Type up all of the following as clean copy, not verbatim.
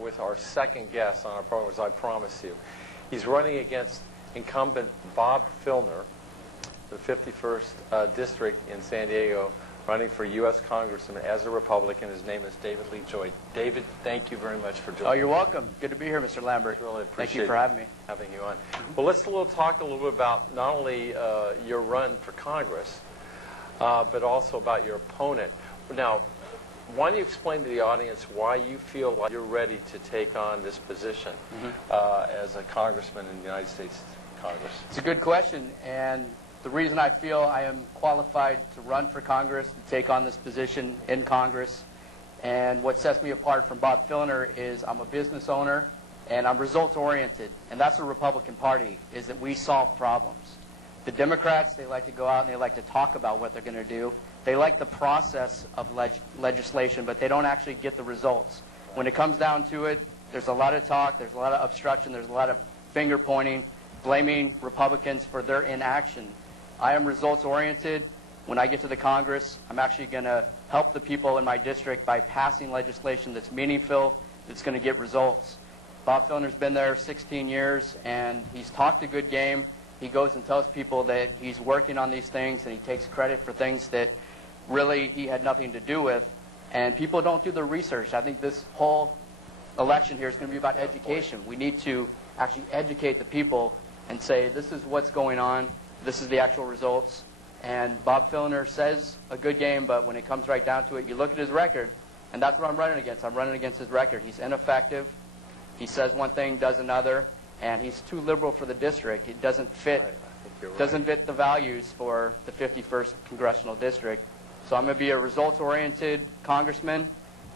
with our second guest on our program, as I promised you. He's running against incumbent Bob Filner, the 51st District in San Diego, running for U.S. Congressman as a Republican. His name is David Lee Joy. David, thank you very much for joining us. Oh, you're welcome. Good to be here, Mr. Lambert. Really appreciate Thank you for having me. Having you on. Well, let's talk a little bit about not only your run for Congress, but also about your opponent. Now, why don't you explain to the audience why you feel like you're ready to take on this position as a congressman in the United States Congress? It's a good question, and the reason I feel I am qualified to run for Congress, to take on this position in Congress, and what sets me apart from Bob Filner is I'm a business owner and I'm results-oriented, and that's the Republican Party, is that we solve problems. The Democrats, they like to go out and they like to talk about what they're going to do. They like the process of legislation, but they don't actually get the results. When it comes down to it, there's a lot of talk, there's a lot of obstruction, there's a lot of finger-pointing, blaming Republicans for their inaction. I am results-oriented. When I get to the Congress, I'm actually going to help the people in my district by passing legislation that's meaningful, that's going to get results. Bob Filner's been there 16 years, and he's talked a good game. He goes and tells people that he's working on these things, and he takes credit for things that really he had nothing to do with. And people don't do the research. I think this whole election here is going to be about education. We need to actually educate the people and say, this is what's going on. This is the actual results. And Bob Filner says a good game, but when it comes right down to it, you look at his record, and that's what I'm running against. I'm running against his record. He's ineffective. He says one thing, does another, and he's too liberal for the district. It doesn't fit, doesn't fit the values for the 51st Congressional District. So I'm going to be a results-oriented congressman.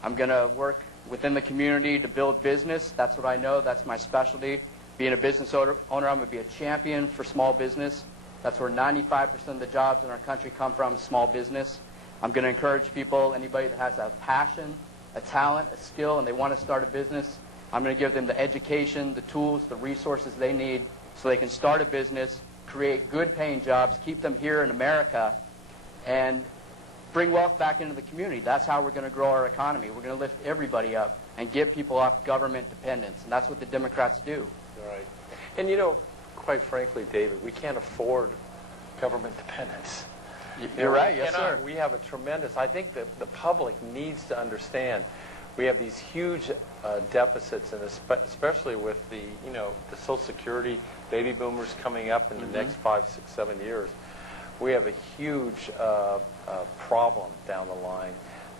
I'm going to work within the community to build business. That's what I know. That's my specialty. Being a business owner, I'm going to be a champion for small business. That's where 95% of the jobs in our country come from, small business. I'm going to encourage people, anybody that has a passion, a talent, a skill, and they want to start a business, I'm going to give them the education, the tools, the resources they need so they can start a business, create good paying jobs, keep them here in America, and bring wealth back into the community. That's how we're going to grow our economy. We're going to lift everybody up and get people off government dependence, and that's what the Democrats do. Right. And you know, quite frankly, David, we can't afford government dependence. You're right, yes, sir. We have a tremendous, I think that the public needs to understand we have these huge deficits, and especially with the, the Social Security baby boomers coming up in the next 5, 6, 7 years. We have a huge problem down the line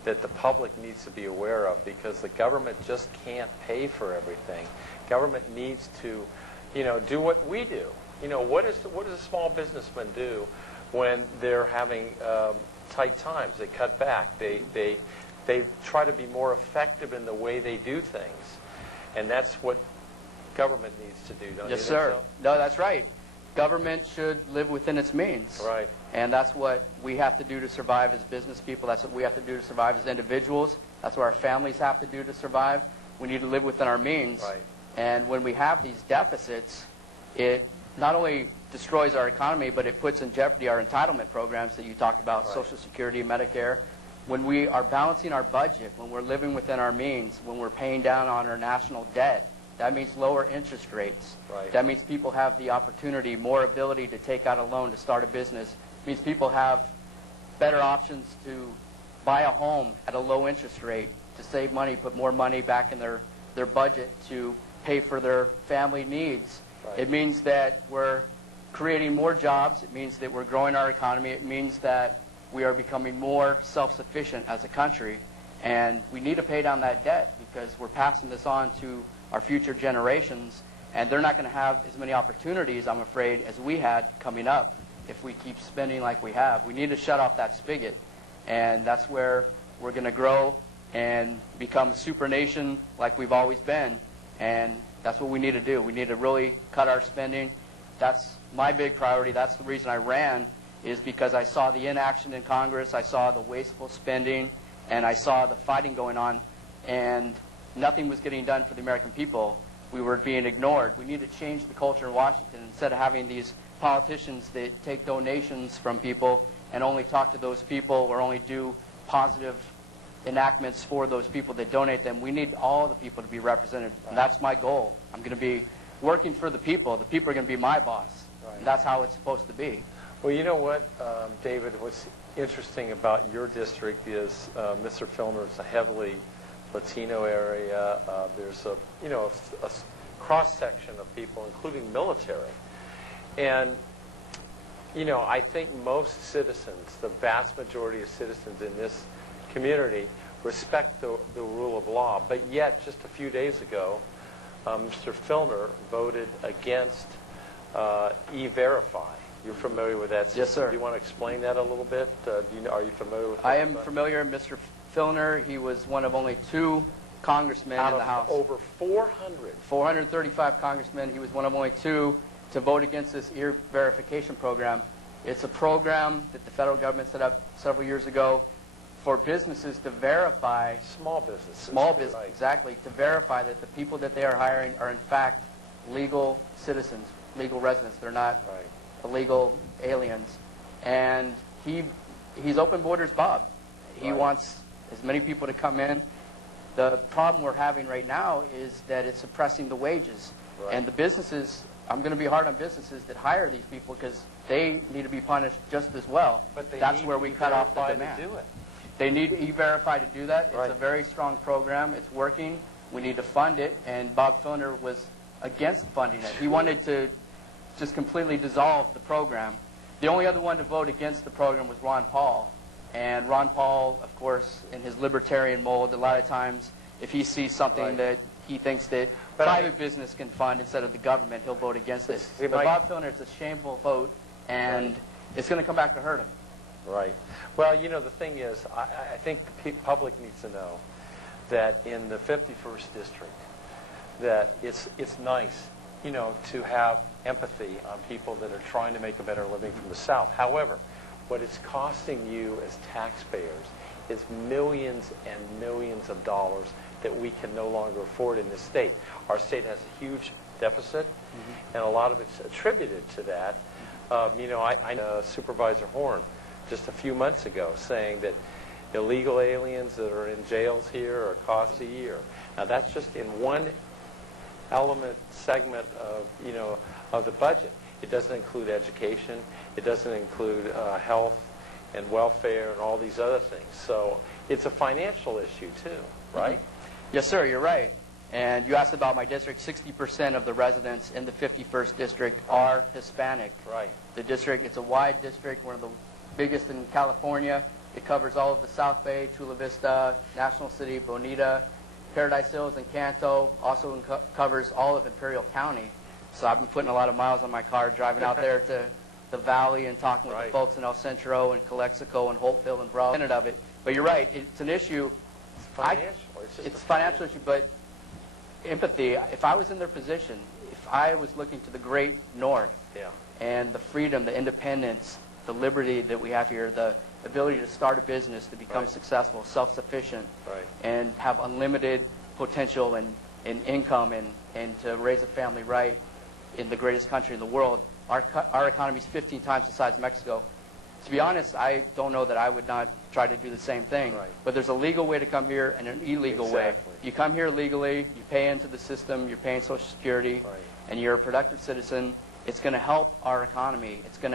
that the public needs to be aware of, because the government just can't pay for everything. Government needs to, do what we do. What does a small businessman do when they're having tight times? They cut back. They try to be more effective in the way they do things, and that's what government needs to do. Don't you think so? Yes, sir. No, that's right. Government should live within its means. Right. And that's what we have to do to survive as business people. That's what we have to do to survive as individuals. That's what our families have to do to survive. We need to live within our means. Right. And when we have these deficits, it not only destroys our economy, but it puts in jeopardy our entitlement programs that you talked about, right. Social Security, Medicare. When we are balancing our budget, when we're living within our means, when we're paying down on our national debt, that means lower interest rates. Right. That means people have the opportunity, more ability to take out a loan to start a business. It means people have better options to buy a home at a low interest rate, to save money, put more money back in their budget to pay for their family needs. Right. It means that we're creating more jobs. It means that we're growing our economy. It means that we are becoming more self-sufficient as a country. And we need to pay down that debt, because we're passing this on to our future generations, and they're not going to have as many opportunities, I'm afraid, as we had coming up if we keep spending like we have. We need to shut off that spigot, and that's where we're going to grow and become a super nation like we've always been, and that's what we need to do. We need to really cut our spending. That's my big priority. That's the reason I ran, is because I saw the inaction in Congress, I saw the wasteful spending, and I saw the fighting going on, and nothing was getting done for the American people. We were being ignored. We need to change the culture in Washington. Instead of having these politicians that take donations from people and only talk to those people or only do positive enactments for those people that donate them. We need all the people to be represented, and that's my goal. I'm going to be working for the people. The people are going to be my boss, and that's how it's supposed to be. Well, you know what, David, what's interesting about your district is Mr. Filner is a heavily Latino area. There's a cross-section of people, including military. And, I think most citizens, the vast majority of citizens in this community, respect the rule of law. But yet, just a few days ago, Mr. Filner voted against E-Verify. You're familiar with that system? Yes, sir. Do you want to explain that a little bit? Are you familiar with that? I am familiar. Mr. Filner, he was one of only 2 congressmen in the House. Over 400. 435 congressmen. He was one of only 2 to vote against this E-Verification program. It's a program that the federal government set up several years ago for businesses to verify. Small businesses. Small business, right. exactly. To verify that the people that they are hiring are in fact legal citizens, legal residents. They're not illegal aliens. And he's open borders Bob. He wants as many people to come in. The problem we're having right now is that it's suppressing the wages. And the businesses, I'm going to be hard on businesses that hire these people because they need to be punished just as well. But that's where we cut off the demand. To do it. They need E-Verify to do that. It's a very strong program. It's working. We need to fund it. And Bob Filner was against funding it. He wanted to just completely dissolve the program. The only other one to vote against the program was Ron Paul. And Ron Paul, of course, in his libertarian mold, a lot of times, if he sees something that he thinks that private business can fund instead of the government, he'll vote against it. But Bob Filner, it's a shameful vote, and it's going to come back to hurt him. Right. Well, the thing is, I think the public needs to know that in the 51st district, that it's nice, to have empathy on people that are trying to make a better living from the South. However, what it's costing you as taxpayers is millions and millions of dollars that we can no longer afford in this state. Our state has a huge deficit, and a lot of it's attributed to that. I know Supervisor Horn just a few months ago saying that illegal aliens that are in jails here are cost a year. Now that's just in one segment of the budget. It doesn't include education. It doesn't include health and welfare and all these other things. So it's a financial issue too, right? Yes, sir, you're right. And you asked about my district. 60% of the residents in the 51st district are Hispanic. Right. The district, it's a wide district, one of the biggest in California. It covers all of the South Bay, Chula Vista, National City, Bonita, Paradise Hills, and Canto. Also covers all of Imperial County. So I've been putting a lot of miles on my car, driving out there to the valley and talking with the folks in El Centro and Calexico and Holtville and Broward of it. But you're right, it's an issue. It's financial. It's a financial issue, but empathy, if I was in their position, if I was looking to the great north and the freedom, the independence, the liberty that we have here, the ability to start a business, to become successful, self-sufficient, and have unlimited potential and income and to raise a family right in the greatest country in the world. Our economy is 15 times the size of Mexico. To be honest, I don't know that I would not try to do the same thing. But there's a legal way to come here and an illegal way. You come here legally, you pay into the system, you're paying Social Security, and you're a productive citizen. It's going to help our economy. It's going to